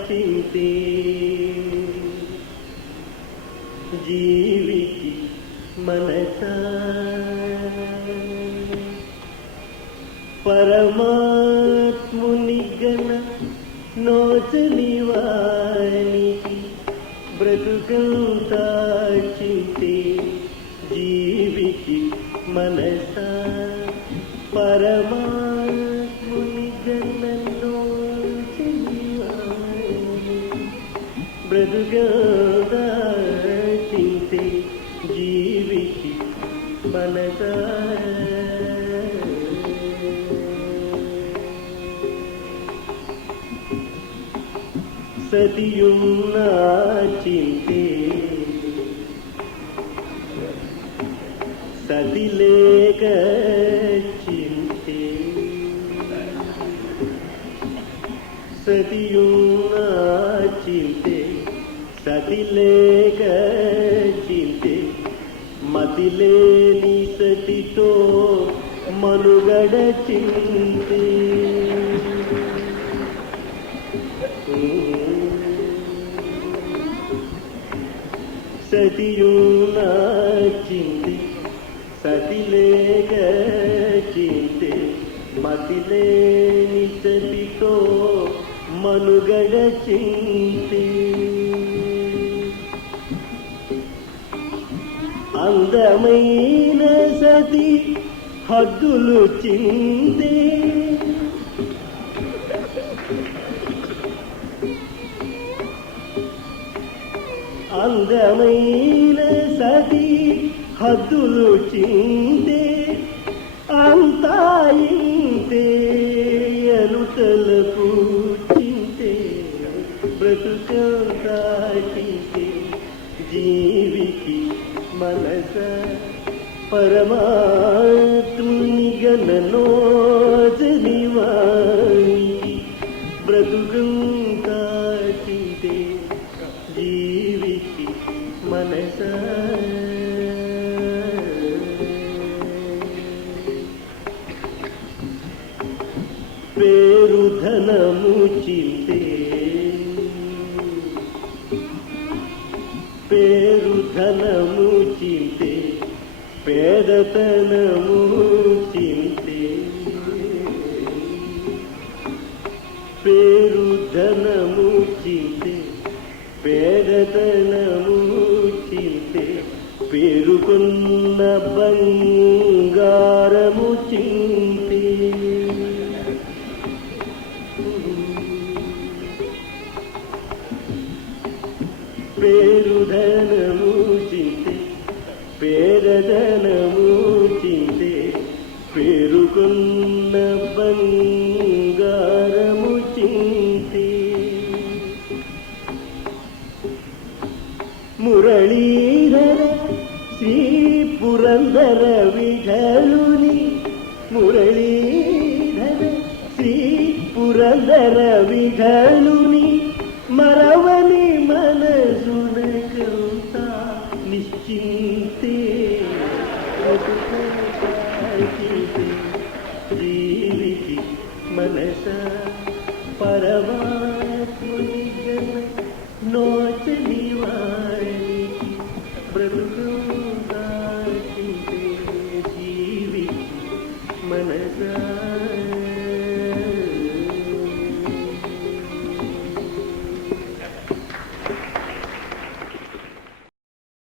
చింతే జీవికి మనసా పరమాత్ముని గణ నోచని వానికి బ్రతుకంతా చింతే జీవికి మనసా పరమాత్ముని గణ నోచని వానికి బ్రతుకంతా చింతే జీవికి మనసా సతియున్న చింతే సతిలేక చింతే సతియున్న చింతే సతిలేక చింతే మతిలేని సతితో మనుగడ చింతే సతియున్న చింతే సతిలేక చింతే మతిలేని సతితో మనుగడ చింతే అందమైన సతి హద్దులు చింతే అందమైన సతి హద్దులు చింతే అంతా ఇంతే ఎలుతలకు చింతే బ్రతుకంతా చింతే జీవికి మనస పరమాత్ముని గణనోజని వానికి బ్రతుకంతా చింతే జీవికి మనస పేరు ధనము చింతే పేరు ధనము చింతే పేదతనము చింతే పేరు ధనము చింతే పేదతనము చింతే పేరుకున్న బంగారము చింతే పేరు ధనము చింతే పేదధనము చింతే పేరుకున్న బంగారము చింతే మురళీధర శ్రీ పురందర విఠలుని మురళీధర శ్రీ పురందర విఠలుని మరవని మనసునకంతా నిశ్చింతే జీవికి మనస పరమాత్ముని గణ నో